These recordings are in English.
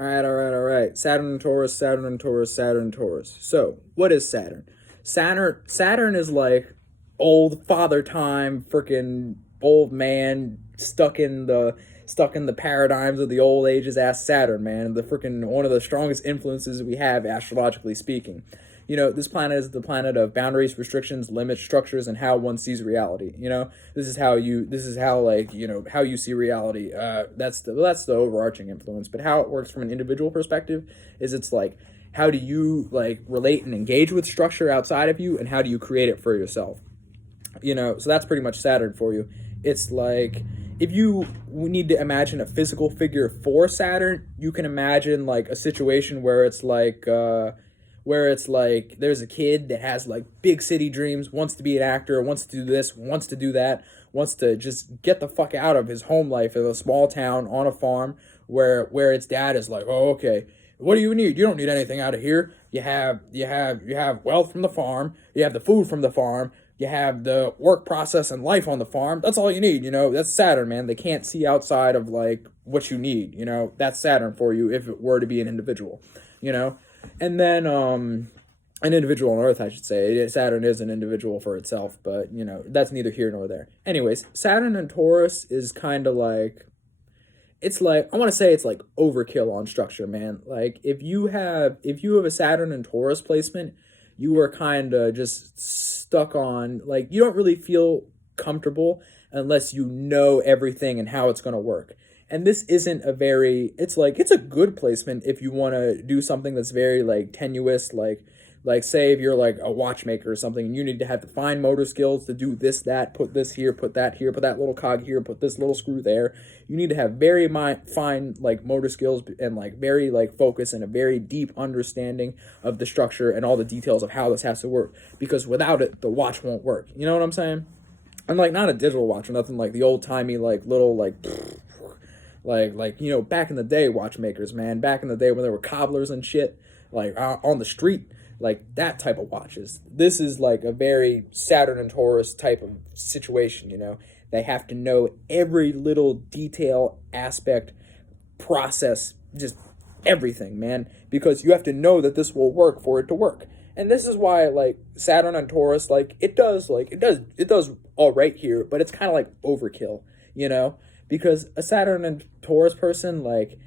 All right. Saturn and Taurus, Saturn and Taurus, Saturn and Taurus. So, what is Saturn? Saturn is like old father time, freaking old man stuck in the paradigms of the old ages ass Saturn, man. The freaking one of the strongest influences we have astrologically speaking. You know, this planet is the planet of boundaries, restrictions, limits, structures, and how one sees reality. You know, this is how like, you know, how you see reality. That's the overarching influence. But how it works from an individual perspective is it's like, how do you like relate and engage with structure outside of you, and how do you create it for yourself? You know, so that's pretty much Saturn for you. It's like, if you need to imagine a physical figure for Saturn, you can imagine like a situation where it's like there's a kid that has like big city dreams, wants to be an actor, wants to do this, wants to do that, wants to just get the fuck out of his home life in a small town on a farm where its dad is like, oh, okay, what do you need? You don't need anything out of here. You have wealth from the farm, you have the food from the farm, you have the work process and life on the farm. That's all you need, you know. That's Saturn, man. They can't see outside of like what you need, you know. That's Saturn for you if it were to be an individual, you know. And then an individual on Earth, I should say. Saturn is an individual for itself, but you know, that's neither here nor there. Anyways, Saturn and Taurus is kind of like, it's like, I want to say it's like overkill on structure, man. Like if you have a Saturn and Taurus placement, you are kind of just stuck on, like, you don't really feel comfortable unless you know everything and how it's going to work. And this isn't a very, it's like, it's a good placement if you want to do something that's very like tenuous, like say if you're like a watchmaker or something and you need to have the fine motor skills to do this, that, put this here, put that here, put that little cog here, put this little screw there. You need to have very fine like motor skills and like very like focus and a very deep understanding of the structure and all the details of how this has to work, because without it, the watch won't work. You know what I'm saying? And like, not a digital watch or nothing like the old timey like little like you know, back in the day, watchmakers, man, back in the day when there were cobblers and shit, like on the street, like that type of watches. This is like a very Saturn and Taurus type of situation, you know. They have to know every little detail, aspect, process, just everything, man, because you have to know that this will work for it to work. And this is why like Saturn and Taurus, like it does all right here, but it's kind of like overkill, you know. Because a Saturn and Taurus person, like,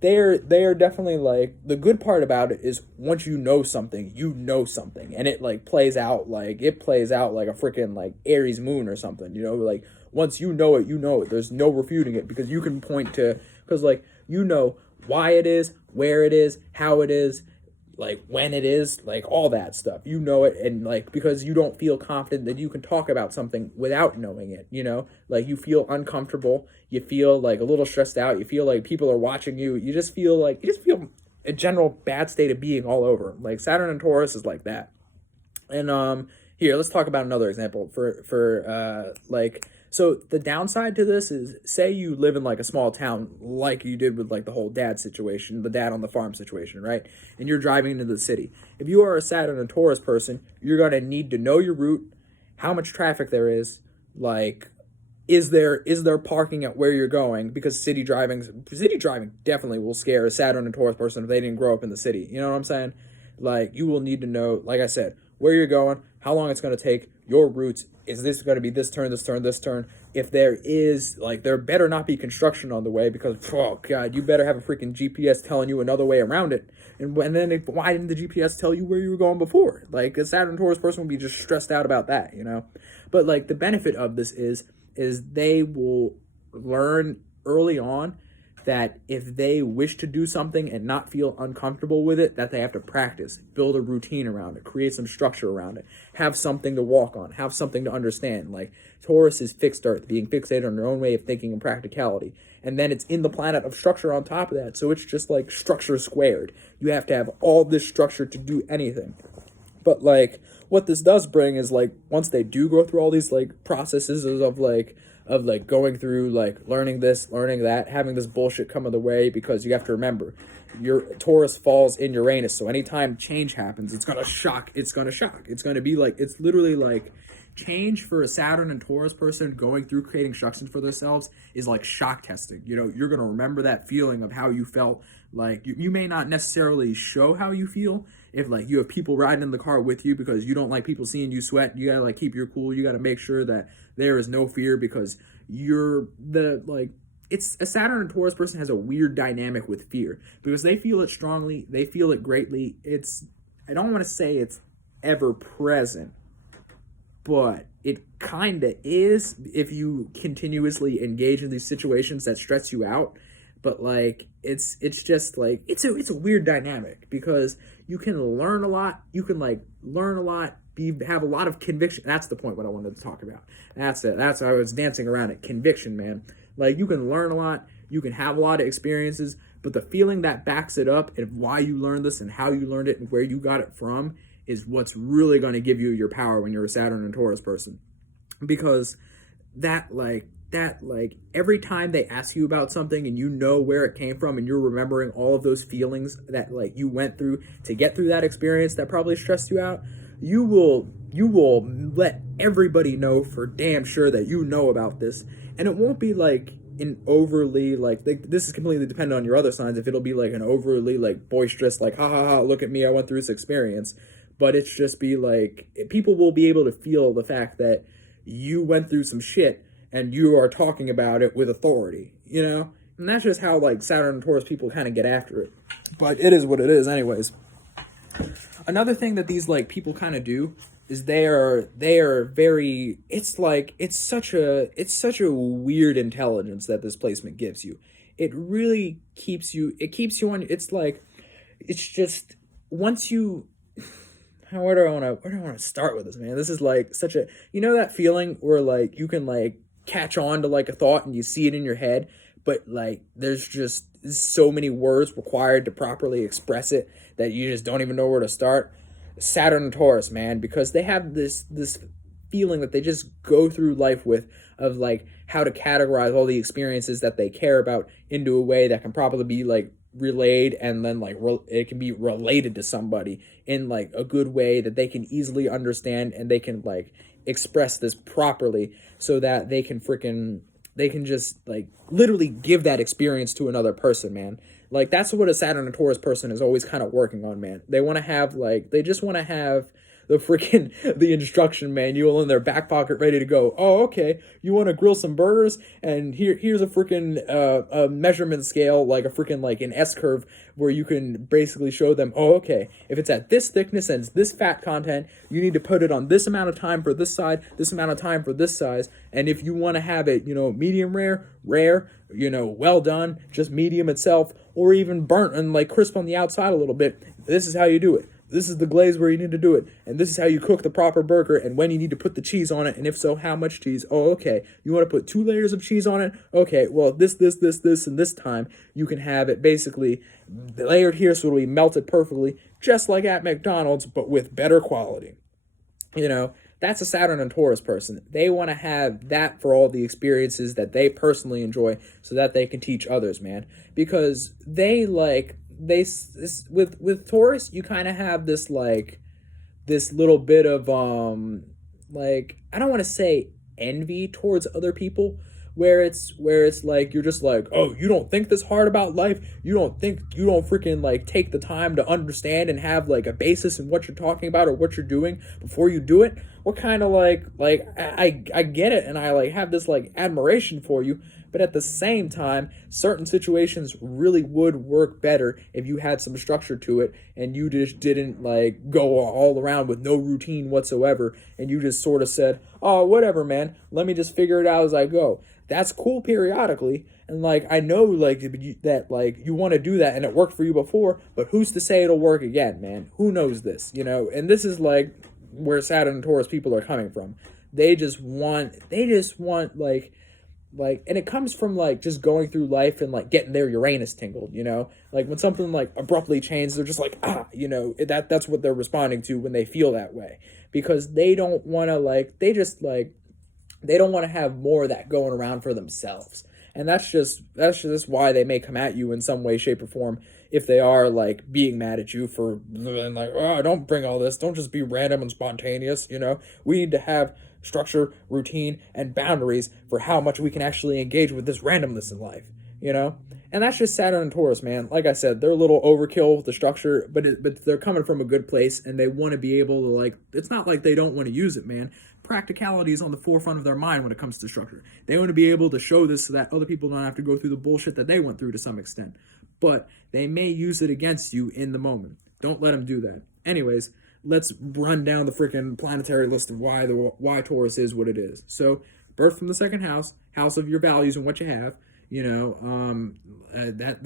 they are definitely like, the good part about it is once you know something, and it like plays out like a freaking like Aries moon or something, you know. Like once you know it, there's no refuting it, because you can point to, because like you know why it is, where it is, how it is, like when it is, like all that stuff, you know it. And like, because you don't feel confident that you can talk about something without knowing it, you know, like you feel uncomfortable, you feel like a little stressed out, you feel like people are watching you, you just feel a general bad state of being all over. Like Saturn and Taurus is like that. And here, let's talk about another example for like, so the downside to this is, say you live in like a small town, like you did with like the whole dad situation, the dad on the farm situation, right? And you're driving into the city. If you are a Saturn and Taurus person, you're going to need to know your route, how much traffic there is, like, is there parking at where you're going? Because city driving definitely will scare a Saturn and Taurus person if they didn't grow up in the city. You know what I'm saying? Like, you will need to know, like I said, where you're going, how long it's going to take, your routes. Is this going to be this turn, this turn, this turn? If there is, like, there better not be construction on the way, because, oh, God, you better have a freaking GPS telling you another way around it. And then, why didn't the GPS tell you where you were going before? Like, a Saturn Taurus person would be just stressed out about that, you know? But, like, the benefit of this is they will learn early on that if they wish to do something and not feel uncomfortable with it, that they have to practice, build a routine around it, create some structure around it, have something to walk on, have something to understand. Like Taurus is fixed earth, being fixated on their own way of thinking and practicality. And then it's in the planet of structure on top of that. So it's just like structure squared. You have to have all this structure to do anything. But like what this does bring is like, once they do go through all these like processes of going through like learning this, learning that, having this bullshit come of the way, because you have to remember your Taurus falls in Uranus. So anytime change happens, it's going to shock. It's going to be like, it's literally like change for a Saturn and Taurus person going through creating structures for themselves is like shock testing. You know, you're going to remember that feeling of how you felt. Like, you may not necessarily show how you feel if, like, you have people riding in the car with you because you don't like people seeing you sweat. You got to, like, keep your cool. You got to make sure that there is no fear because you're the, like, it's a Saturn and Taurus person has a weird dynamic with fear because they feel it strongly. They feel it greatly. I don't want to say it's ever present, but it kind of is if you continuously engage in these situations that stress you out. But like it's just like it's a weird dynamic because you can learn a lot. You can like learn a lot, have a lot of conviction. That's the point what I wanted to talk about. That's it. That's why I was dancing around it. Conviction, man. Like you can learn a lot. You can have a lot of experiences, but the feeling that backs it up and why you learned this and how you learned it and where you got it from is what's really going to give you your power when you're a Saturn and Taurus person. Because that every time they ask you about something and you know where it came from and you're remembering all of those feelings that like you went through to get through that experience that probably stressed you out, you will let everybody know for damn sure that you know about this. And it won't be like an overly like this is completely dependent on your other signs if it'll be like an overly like boisterous like ha ha ha look at me, I went through this experience. But it's just be like people will be able to feel the fact that you went through some shit and you are talking about it with authority, you know? And that's just how like Saturn and Taurus people kind of get after it. But it is what it is anyways. Another thing that these like people kind of do is they are very it's such a weird intelligence that this placement gives you. It really keeps you on it's just once you where do I want to start with this, man? This is like such a, you know, that feeling where like you can like catch on to like a thought and you see it in your head, but like there's just so many words required to properly express it that you just don't even know where to start. Saturn and Taurus, man, because they have this feeling that they just go through life with of like how to categorize all the experiences that they care about into a way that can probably be like relayed and then like it can be related to somebody in like a good way that they can easily understand and they can like express this properly so that they can just like literally give that experience to another person, man. Like that's what a Saturn and Taurus person is always kind of working on, man. They just want to have the instruction manual in their back pocket ready to go. Oh, okay. You want to grill some burgers? And here's a measurement scale, like an S curve where you can basically show them, oh, okay, if it's at this thickness and it's this fat content, you need to put it on this amount of time for this side, this amount of time for this size. And if you want to have it, medium rare, well done, just medium itself, or even burnt and like crisp on the outside a little bit, this is how you do it. This is the glaze where you need to do it. And this is how you cook the proper burger and when you need to put the cheese on it. And if so, how much cheese? Oh, okay. You want to put 2 layers of cheese on it? Okay, well, this, and this time, you can have it basically layered here so it'll be melted perfectly, just like at McDonald's, but with better quality. That's a Saturn and Taurus person. They want to have that for all the experiences that they personally enjoy so that they can teach others, man. Because with Taurus, you kind of have this little bit of I don't want to say envy towards other people, where it's like you're just like, oh, you don't think this hard about life, you don't freaking like take the time to understand and have like a basis in what you're talking about or what you're doing before you do it. We're kind of like I get it and I like have this like admiration for you. But at the same time, certain situations really would work better if you had some structure to it and you just didn't like go all around with no routine whatsoever and you just sort of said, oh, whatever, man, let me just figure it out as I go. That's cool periodically. And like, I know like that like you want to do that and it worked for you before, but who's to say it'll work again, man? Who knows this, And this is like where Saturn and Taurus people are coming from. They just want and it comes from like just going through life and like getting their Uranus tingled, like when something like abruptly changes, they're just like, that's what they're responding to when they feel that way, because they don't want to they don't want to have more of that going around for themselves. And that's just why they may come at you in some way, shape, or form if they are like being mad at you for like, oh, don't bring all this, don't just be random and spontaneous. We need to have structure, routine, and boundaries for how much we can actually engage with this randomness in life, you know? And that's just Saturn and Taurus, man. Like I said, they're a little overkill with the structure, but they're coming from a good place, and they want to be able to, like, it's not like they don't want to use it, man. Practicality is on the forefront of their mind when it comes to structure. They want to be able to show this so that other people don't have to go through the bullshit that they went through to some extent. But they may use it against you in the moment. Don't let them do that. Anyways, let's run down the freaking planetary list of why Taurus is what it is. So, birth from the second house, house of your values and what you have. You know, I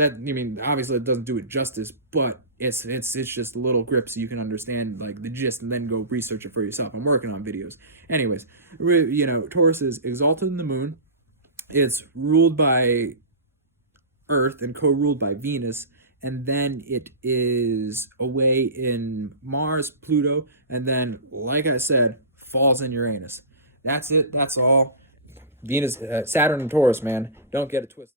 mean, obviously it doesn't do it justice, but it's just a little grip so you can understand like the gist and then go research it for yourself. I'm working on videos. Anyways, you know, Taurus is exalted in the moon. It's ruled by Earth and co-ruled by Venus, and then it is away in Mars, Pluto, and then, like I said, falls in Uranus. That's it. That's all. Venus, Saturn, and Taurus, man. Don't get it twisted.